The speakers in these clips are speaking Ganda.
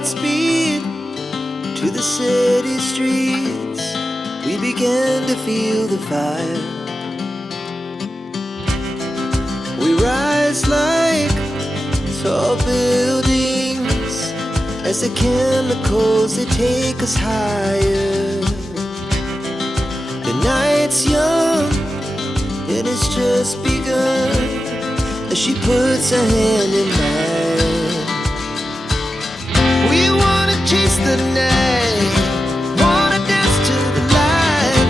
Godspeed to the city streets. We began to feel the fire. We rise like tall buildings as the chemicals they take us higher. The night's young and it's just begun as she puts her hand in mine. We wanna chase the night, wanna dance to the light,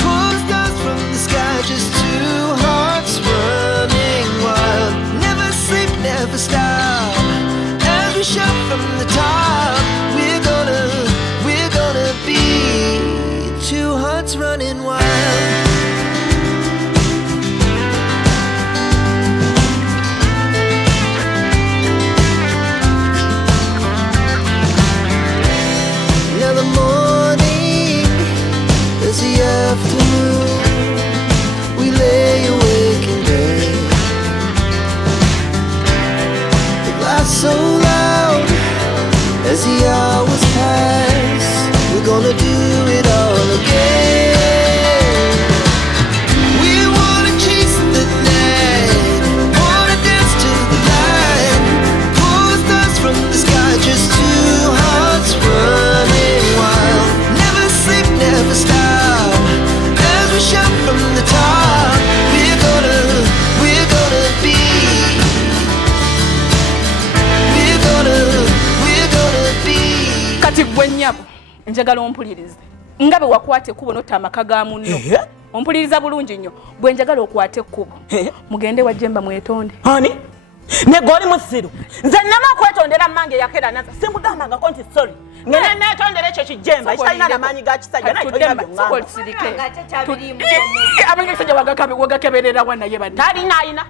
pull the stars from the sky, just two hearts running wild. Never sleep, never stop, as we shout from the top. We're gonna be two hearts running wild. Afternoon, we lay awake in bed. The laughs so loud as the hours pass. We're gonna do it all again. We wanna chase the night, wanna dance to the light, pull the stars from the sky, just two hearts running wild. Never sleep, never stop, shout from the top. We're gonna be. We're gonna be. Kati gwe nnyabo njagala ompulirize nga bwe wakwata ekkubo n'otta amaka ga munno. Ompuliriza bulungi nnyo. Bwe njagala okwata ekkubo mugende wa Jemba mwetonde. Hani? Ne goli musiru. Nze nnama okwetondera mmange yakera naza. Simbugambangako nti sorry. Ngene netondera ekyo kijemba ekirina n'amaanyi ga kisajja naye tolina byonna. Abange kisajja wagakeberera wa naye bani. Talina ayina.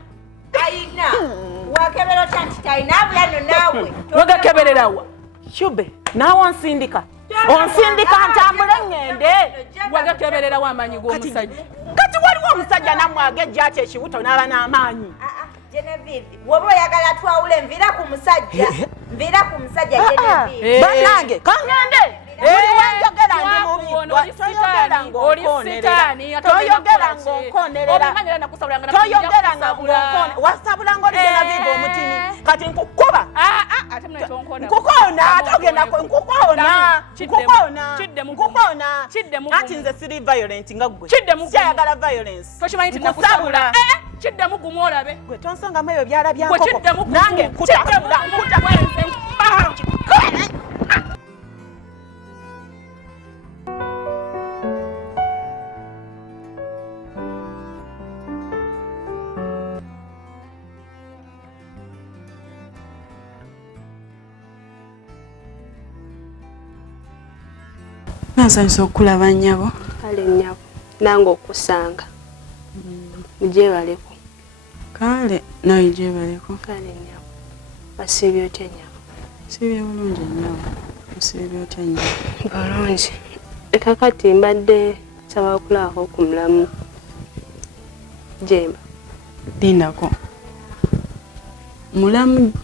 Wakebera tanti talina abulano naawe. Wagakeberera wa. Shube naawe onsindika. Onsindika ntambule ngende. Wagakeberera wa amaanyi g'omusajja. Kati waliwo omusajja namwage ejjaki ekibuto n'aba n'amaanyi. Genevieve, wobo yagala twawule nvira ku musajja. Nvira ku musajja Genevieve. Banange, kangende. Oli wanjogera ndi mubi. Toyogera ng'okonerera. Toyogera ng'okonerera. Toyogera ng'okonerera. Wasabula ng'oli Genevieve omutini. Kati nkukuba. Ate mna tonkona. Nkukona, ate ogenda nkukona. Nkukona. Nkukona. Chiddemu. Ati nze siri violent nga ggwe. Chiddemu. Siyagala violence. Toshimanyi nti nakusabula. Chiddemu gumu olabe. Gwe tonsongamu ebyo byala bya nkoko. Chiddemu gumu. Nange nkutabula. Nansanyusa okulaba nnyabo. Kale nnyabo nange okusanga mujebaleko. Kale nawe jebaleko. Kale nnyabo basibye otya nnyabo? Sibye bulungi nnyabo. Basibye otya nnyabo? Bulungi. Kakati mbadde nsaba okulabako ku mulamu Jemba. Lindako.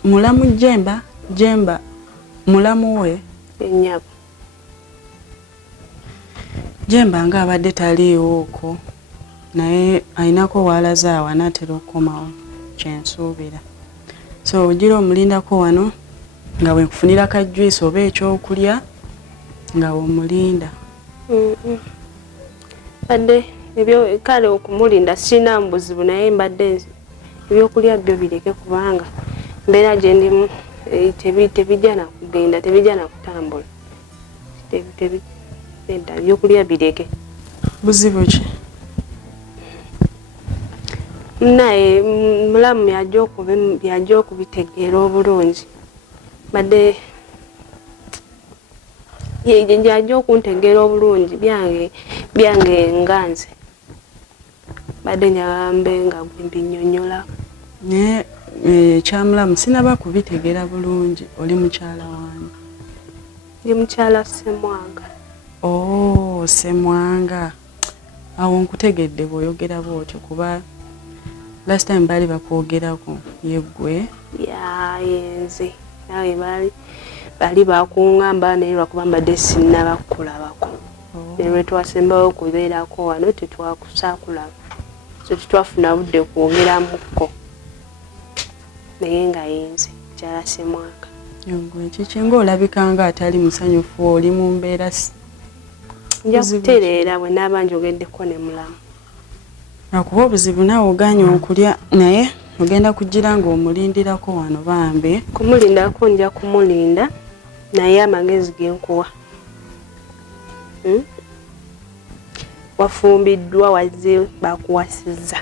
Mulamu Jemba. Jemba mulamu we nnyabo. Jemba nga abadde taliiwo okwo naye ayinako waalaze awo anaatera okukomawo kyensuubira. So ogira omulindako wano nga bwenkufunira kajjuisi oba ekyokulya nga omulinda. Badde ebyo kale okumulinda sina mbuzibu naye mbadde ebyokulya byo bireke kubanga mbeera gye ndimu tebijja na kugenda tebijja na kutambula. Nedda ebyokulya bireke. Buzibu ki? Naye mulamu yajja okubitegeera obulungi. Badde yajja okuntegeera obulungi byange nganze. Badde nyambe nga mbinnyonnyola. Naye ekyamulamu sinaba kubitegeera bulungi. Oli mukyala wange? Ndi mukyala Ssemwanga. Oh, Ssemwanga. Awo nkutegedde bw'oyogera bw'otyo kuba last time bali bakwogerako yeggwe. Ya yenze. nawe bali bakungamba naye lwakuba mbadde sinnabakulabako naye lwetwasembawo okubeerako wano tetwakusaakulaba so tetwafuna budde kwogeramuko naye nga yinze kyalasemwaka gwe kikinga olabika nga atali musanyufu oli mu mbeera nja kutereera bwe naaba njogeddeko ne mulamu akuba obuzibu naawe oganye okulya naye ogenda kugira ng'omulindirako wano bambi kumulindako nja kumulinda naye amagezi genkuwa wafumbiddwa wazze bakuwasizza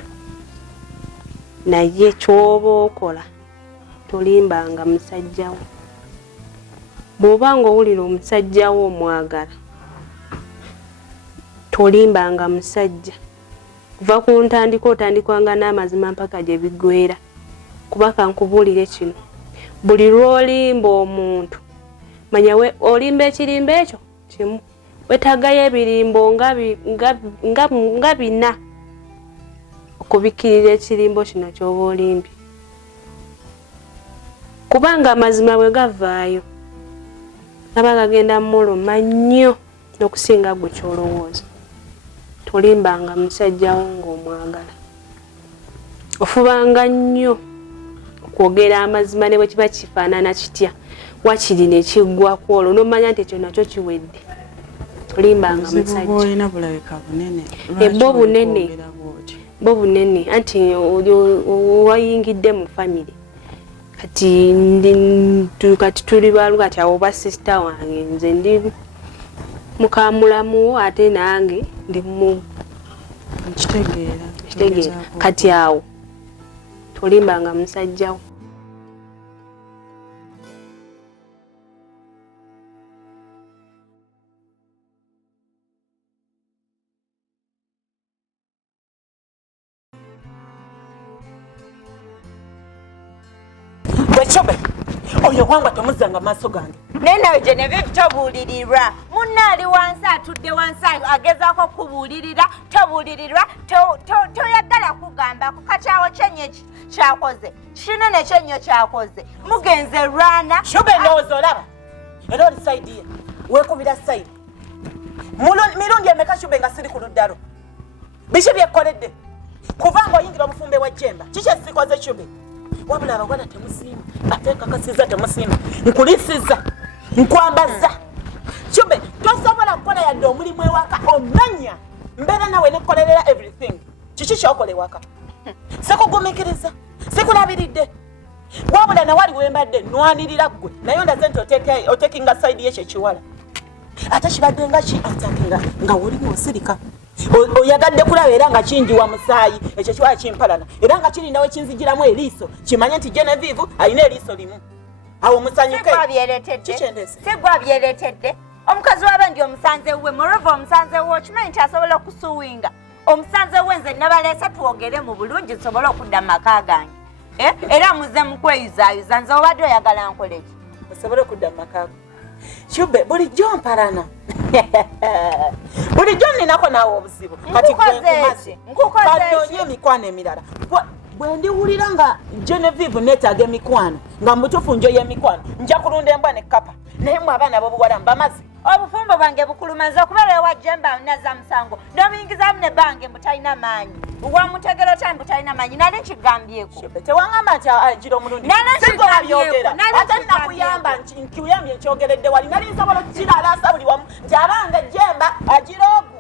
naye kyoba okola tolimbanga musajjawo bw'oba ng'owulira omusajjawo omwagala tolimbanga musajja kuva ku ntandika otandikwanga n'amazima mpaka gye bigwera kuba kankubuulire kino buli lw'olimba omuntu manya we olimba ekirimba ekyo kimu wetagayo ebirimbo nga bina okubikkirira ekirimbo kino ky'oba olimbye kubanga amazima bwe gavaayo gaba gagenda muluma nnyo n'okusinga gwe kyolowooza tolimbanga musajjawo ng'omwagala ofubanga nnyo okwogera amazima ne bwe kiba kifaanana kitya wakiri ne kiggwako olwo n'omanya nti ekyo nakyo kiwedde tolimbanga musajja bo bunene anti wayingidde mu famire kati tuli balu kati awo ba sister wange nze ndi mukamulamu ate nange ndi mu kitegeera kati awo tolimbanga musajjawo Chobe oyo wangwa tomuzanga maaso gange naye nawe Genevieve tobuulirirwa munnaali wansi atudde wansi agezaako kubuulirira tobuulirirwa toyagala kugambako kakyawo kyenyo kyakoze kinene kyenyo kyakoze mugenze lwana Chobe ndowooza olaba era oli sayidi ye weekubira sayidi mirundi emeka Chobe nga siri ku luddalo biki byekkoledde kuva ng'oyingira obufumbe wa Jemba kiki esikoze Chobe wabula abagwana temusiima ate nkakasiza temusiima nkulisiza nkwambaza Chobe tosobola kukola yadde omulimu ewaka omanya mbeera nawe nekkolerera everything kiki kyokola ewaka sikugumikiriza sikulabiridde wabula nawali wembadde nwanirira ggwe naye ndaze nti otekinga sayidi yekyo ekiwala ate kibadde nga ki atakinga nga wolimu osirika oyagadde kulaba era nga kingi wa musaayi ekyo kiwala kimpalana era nga kirindawo kinzigiramu eriiso kimanye nti Genevieve alina eriiso limu awo musanyuke sigwabyeretedde omukazi wabe ndi omusanze we morova omusanze wo kimanyi nti asobola okusuwinga omusanze we nze nabaleese twogere mu bulungi nsobole okudda mu maka gange era muze mukweyuzayuza nze obadde oyagala nkoleki osobole okudda mu maka go Chobe bulijjo mpalana bulijjo ninako naawe obuzibu kati kanoonye emikwano emirala bwe ndiwulira nga Genevieve neetaaga emikwano nga mutuufu njo y'emikwano nja kulunda embwa ne kkapa naye mwe abaana b'obuwala mbamazi obufumbo bwange bukulumanza okubeera ewa Jemba naza musango n'omuyingizamu ne bange mutalina maanyi wamutegera otali mutalina maanyi nali nkigambyeko tewangamba nti agira omulundi sigolabyogera ate nakuyamba nkiyambye nkyogeredde wali nali nsobola okukiralaasa buli wamu nti abange Jemba agira ogu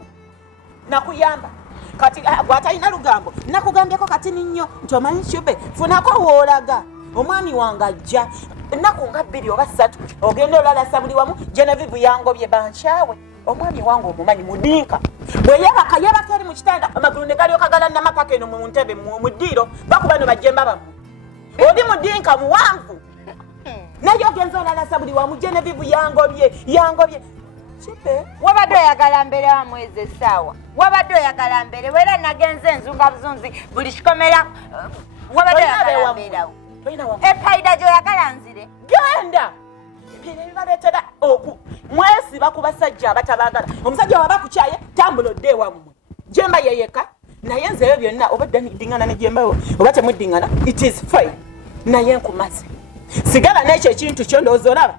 nakuyamba kati gwatalina lugambo nakugambyeko kati ninnyo nti omanyi Chobe funako woolaga omwami wange ajja ennaku nga 2 oba 3 ogenda olalasa buli wamu Genevieve yangobye bankyawe omwami wange omumanyi mudinka bwe yabaka eri mu kitanda amagulu ne galyoka gala namapaka eno mu ntebe mu ddiiro bakuba no bajjemba bamu oli mudinka muwanvu naye ogenza olalasa buli wamu Genevieve yangobye Chobe wabadde oyagala mbere wa mwezi essaawa wabadde oyagala mbere wera nagenze enzunga buzunzi buli kikomera wabadde oyagala mberawo epaida gyoyagala nzire genda bino bibaleetera mwesiba ku basajja abatabagala omusajja waba kukyaye tambula odde ewammwe Jemba yeyeka naye nzeyo byonna oba ddiŋŋana ne Jemba oba temuddingana it is fine naye nkumaze sigala n'ekyo ekintu kyo ndowooza olaba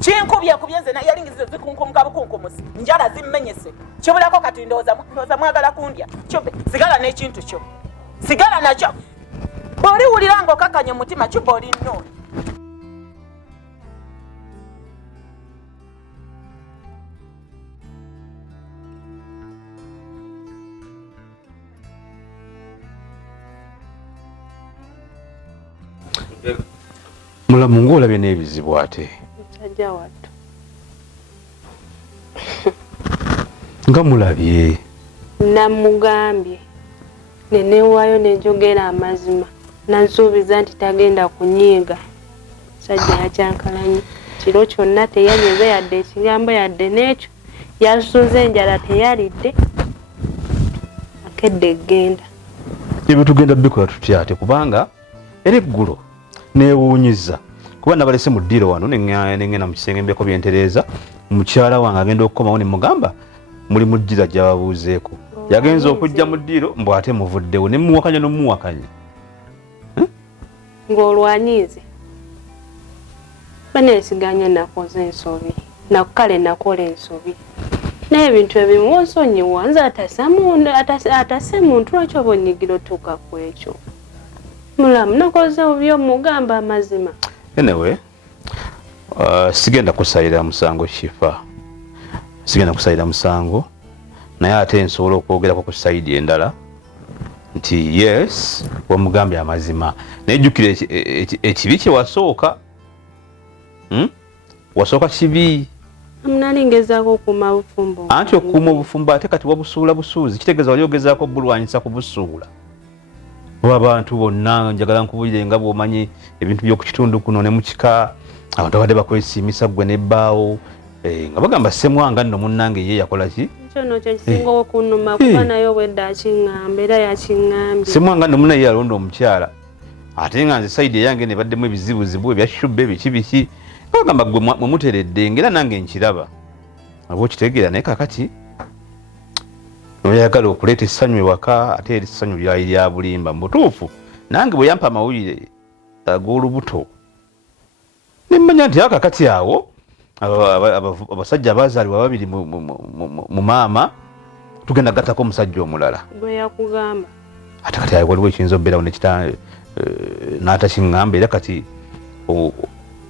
kinkubye nze yalingizizo zikunkumuka bukunkumusi njala zimmenyese kibulako kati ndowooza mwagala kundya kyube sigala n'ekintu kyo sigala nakyo bw'oliwulira ng'okakanya omutima kyuba oli nnooni. Mulamu ng'olabye n'ebizibu ate musajja wattu nga mulabye namugambye nenewaayo nenjogera amazima nansuubiza nti tagenda kunyiiga musajja yakyankalanye kiro kyonna teyanyiza yadde ekigambo yadde n'ekyo yasuze enjala teyalidde akedde eggenda ebyo tugenda bikola tutya ate kubanga era eggulo neewuunyiza kuba nabalese mu ddiiro wano nengenda mu kisenge mbyeko byentereeza mukyala wange agenda okukomawo ne mugamba muli mu ddiira gyababuuzeeko yagenza okujja mu ddiiro mbw ate muvuddewo ne mumuwakanya n'omumuwakanya ng'olwanyiize baneesiganye nakoze ensobi nakale nakola ensobi n'ebintu ebimu onsonyiwa nze atase muntu lwaki oba onyigira otuuka ku ekyo mulamu nakoze obi omugamba amazima anyway sigenda kusayira musango kifa sigenda kusayira musango naye ate nsobola okwogerako ku sayidi endala nti yes wamugambye amazima naye jjukira ekibi kye wasooka wasooka kibi nali ngezaako okuuma bufumbo anti okuuma obufumbo ate kati wabusuula busuuzi kitegeeza wali ogezaako bulwanyisa kubusuula abantu bonna njagala nkubulire nga bw'omanyi ebintu by'oku kitundu kuno ne mukika abantu abadde bakwesiimisa ggwe n'ebbaawo nga bagamba ssemwanga nno munnange ye yakola ki kyono kyo kisinga okunnuma kuba naye obwedda akiŋŋamba era yakiŋŋambye ssemwanga nno munnaye yalonda omukyala ate nga nze sayidi eyange ne baddemu ebizibuzibu ebyashubbe biki bagamba ggwe mwe muteredde ngera nange nkiraba aba okitegeera naye kakati oyagala okuleeta essanyu ewaka ate era essanyu lyali lya bulimba mu butuufu nange bwe yampa amawulire ag'olubuto ne mmanya nti akakati awo abasajja abaazaalibwa babiri mu maama tugenda gattako omusajja omulala bwe yakugamba ate kati waliwo ekiyinza obbeerawo nekita n'atakiŋŋamba era kati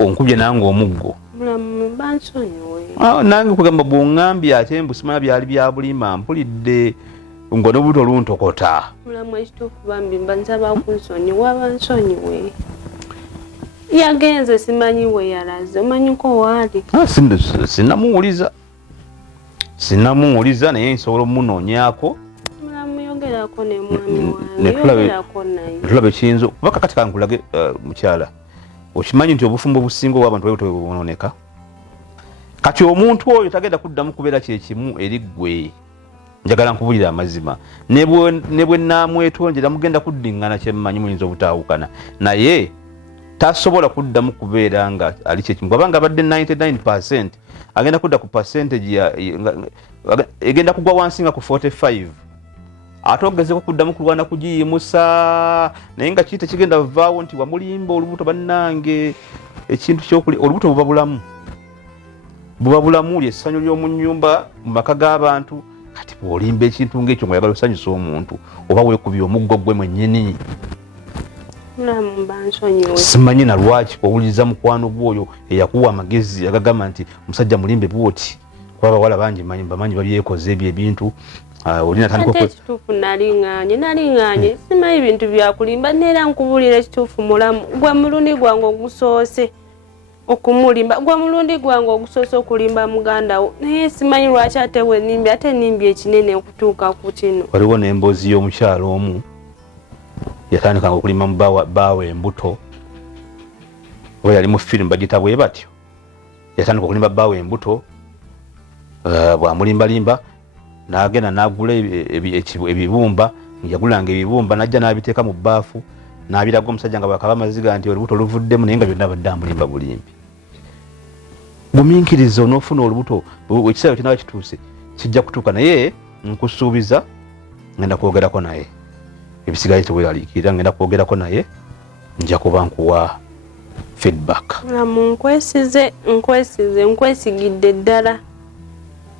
onkubye nange omuggo mulamu bansonyiwe nange kugamba bw'oŋŋambye ate mbusimanya byali bya bulimba mpulidde nga n'obuto luntokota mulamu ekituufu bambi bansaba kunsonyiwa bansonyiwe yagenze simanyi we yalaze omanyiko waali sinnamuwuliza naye nsobola omunoonyaako mulamu yogerako ne mwami wange yogerako naye netulaba ekiyinza kuba kakati kankulage mukyala okimanyi nti obufumbo obusinga obw'abantu bali bubononeka kati omuntu oyo tagenda kuddamu kubeera kyekimu eri ggwe njagala nkubulira amazima ne bwe naamwetonjera mugenda kuddiŋŋana kyemmanyi muyinza obutaawukana naye tasobola kuddamu kubeera nga ali kyekimu kubanga abadde 99% agenda kudda ku percentage egenda kugwa wansi nga ku 45 ate ogezeko kuddamu kulwana kugiyimusa naye nga kiyite kigenda vaawo nti wamulimba olubuto bannange ekintu kyokuli olubuto buba bulamu lyessanyu ly'omu nnyumba mu maka g'abantu kati bw'olimba ekintu ng'ekyo ng'oyagala osanyusa omuntu oba weekubye omuggo gwe mwennyini simanyi na lwaki owuliriza mukwano gw'oyo eyakuwa amagezi agagamba nti omusajja mulimbe bwoti kuba abawala bangi bamanyi babyekoze ebyo ebintu ekituufu naliŋŋanye simanyi bintu byakulimba neera nkubulira ekituufu mulamu gwe mulundi gwange ogusoose okumulimba gwe mulundi gwange ogusoose okulimba muganda wo naye simanyi lwaki ate wenimbi ate nimbi ekinene okutuuka ku kino waliwo n'emboozi y'omukyalo omu yatandikanga okulimba mu baawe embuto oba yali mu firimu bagita bwe batyo yatandika okulimba baawe embuto bwamulimbalimba n'agenda n'agula ebibumba yagulanga ebibumba n'ajja n'abiteeka mu bbaafu n'abiraga omusajja nga bwakaba amaziga nti olubuto luvuddemu naye nga byonna badde amulimba bulimbi gumiikiriza onoofuna olubuto ekiseera kinaba kituuse kijja kutuuka naye nkusuubiza ngenda kwogerako naye ebisigaye teweyaliikirira ngenda kwogerako naye nja kuba nkuwa feedback. Mulamu nkwesigidde ddala.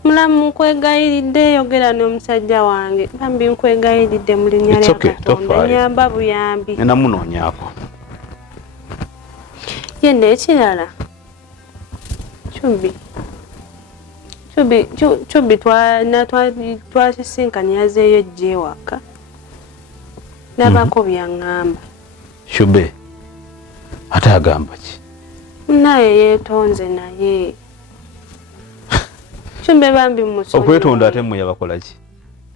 Mulamu nkwegayiridde yogera n'omusajja wange. Bambi nkwegayiridde mu linnya lya Katonda. Nyamba buyambi. Nena munoonyaako. Yende ekirala. Chubbi twasisinkanye yazeeyo ejja ewaka. Nabako byaŋŋamba. Shube ate agamba ki? Naye yeetonze naye. Chumbe bambi musonyi. Okwetonda ate mmwe yabakola ki?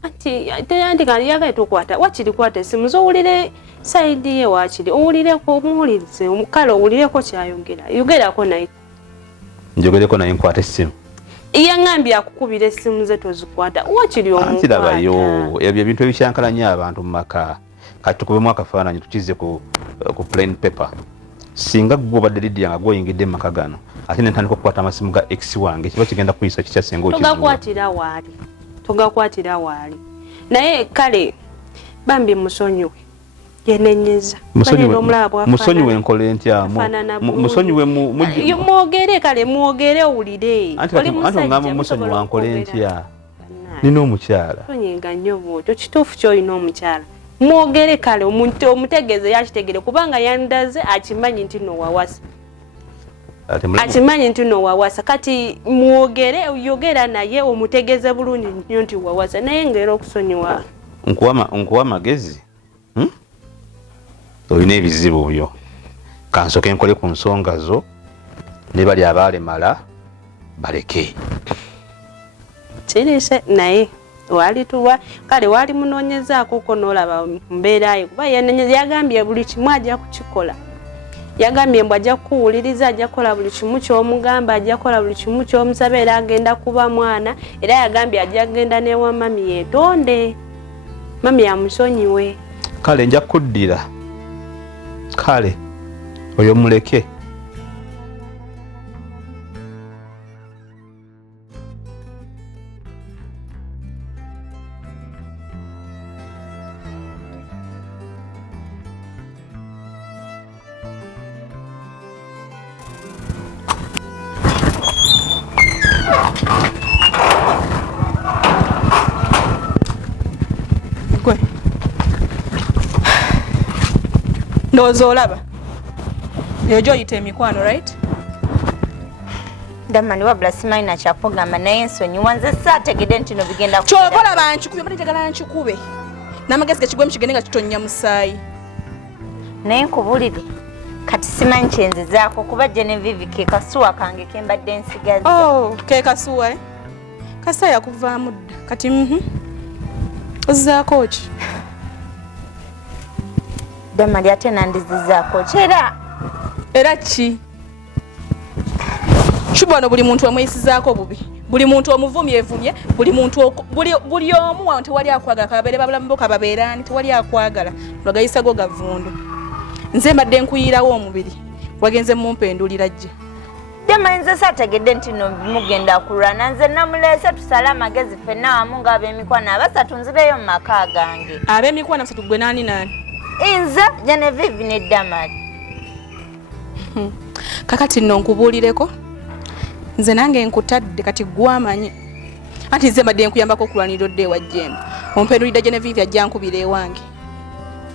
Anti kali yagaye tukwata. Wakiri kwata simu zowulire side ye wakiri. Owulire ko muwulirize omukalo owulire ko kyayogera. Yogerako naye. Njogereko naye nkwata essimu. Yaŋŋambye akukubira essimu ze tozikwata. Wakiri omukwata. Antirabayo ebyo ebintu ebikyankalanya abantu mu maka. Kati tukubemu akafaananyi tukize ku plain paper. Singa gwe obadde Lydia nga gwoyingidde mu maka gano ate ne ntandika okukwata amasimu ga ex wange kiba kigenda kuyisa kikyasenga okizuula. Togakwatira waali. Naye kale bambi musonyiwe yenenyeza. Musonyiwe nkole ntya? Musonyiwe mwogere kale mwogere owulire. Anti ongamba musonyiwa nkole ntya? Nina omukyala. Tonyenga nnyo bwotyo kituufu ky'olina omukyala. Mwogere kale omuntu omutegeeze yakitegere kubanga yandaze akimanyi nti no wawasa. Akimanyi nti no wawasa kati mwogere yogera naye omutegeeze bulungi nnyo nti wawasa naye ngero okusonyiwa. Nkuwa magezi. Olina ebizibu byo. Kansoke nkole ku nsonga zo ne bali abaalemala baleke. Kirise naye wali tuwa kale wali munoonyezaako ko n'olaba mbeera ye kuba yagambye buli kimu ajja kukikola. Yagambye mbu ajja kuwuliriza ajja kukola buli kimu ky'omugamba ajja kukola buli kimu ky'omusaba era agenda kuba mwana era yagambye ajja kugenda n'ewa mami yeetonde. Mami yamusonyiwe. Kale nja kuddira. Kale oyo muleke. Ndowooza olaba eyo gy'oyita emikwano right? Damani wabula simanyi na kyakugamba naye nsonyiwa nze saategedde nti no bigenda kyova olaba nkikube mbadde njagala nkikube n'amagezi gakigwemu kigende nga kitonnya musaayi naye nkubulire kati simanyi kyenzizaako kuba Genevieve ke kasuwa kange ke mbadde nsigaza. Oh, ke kasuwa kasa yakuvaamu dda kati ozzaako ki? Damali ate nandizizaako ki era ki? Shubano buli muntu amwesizaako bubi. Buli muntu omuvumyevumye, buli omu wantu tewali akwagala kabere babula mboka babeerani tewali akwagala. Lwagayisa go gavundu. Nze mbadde nkuyirawo omubiri. Wagenze mumpendulira gye. Damali nze saategedde nti no mugenda kulwana nze namulese tusale amagezi ffenna wamu ng'ab'emikwano abasatu nzireyo mu maka gange. Ab'emikwano abasatu gwe nani? Inze Genevieve ne Damali. Kakati nno nkubuulireko nze nange nkutadde kati gwamanyi anti nze mbadde nkuyambako okulwanirira odde ewa Jemba ompendulidde Genevieve ajja nkubira ewange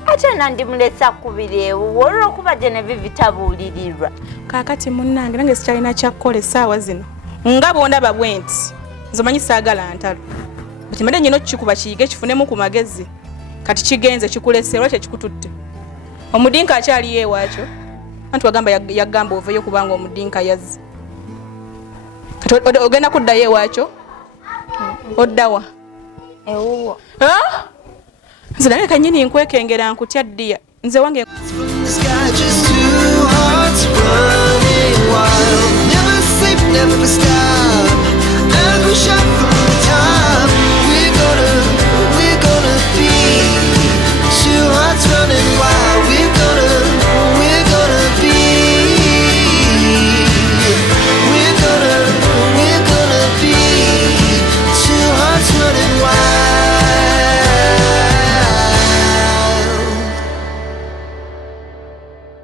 ate nandimulesa kubira ewo olw'okuba Genevieve tabuulirirwa. Kakati munnange nange sikyalina kyakkola essaawa zino nga bwondaba bwe nti nze omanyi saagala ntalo kati mbadde nyina okukikuba kiyige kifunemu ku magezi kati kigenze kikulese olwakyo kikututte. Omudinka akyaliyo ewaakyo anti wagamba yagamba oveyo kubanga omudinka yazze. Kati ogenda kuddayo ewaakyo? Oddawa? Ewuwo. Nze nange kanyini nkwekengera nkutya ddiya nze wange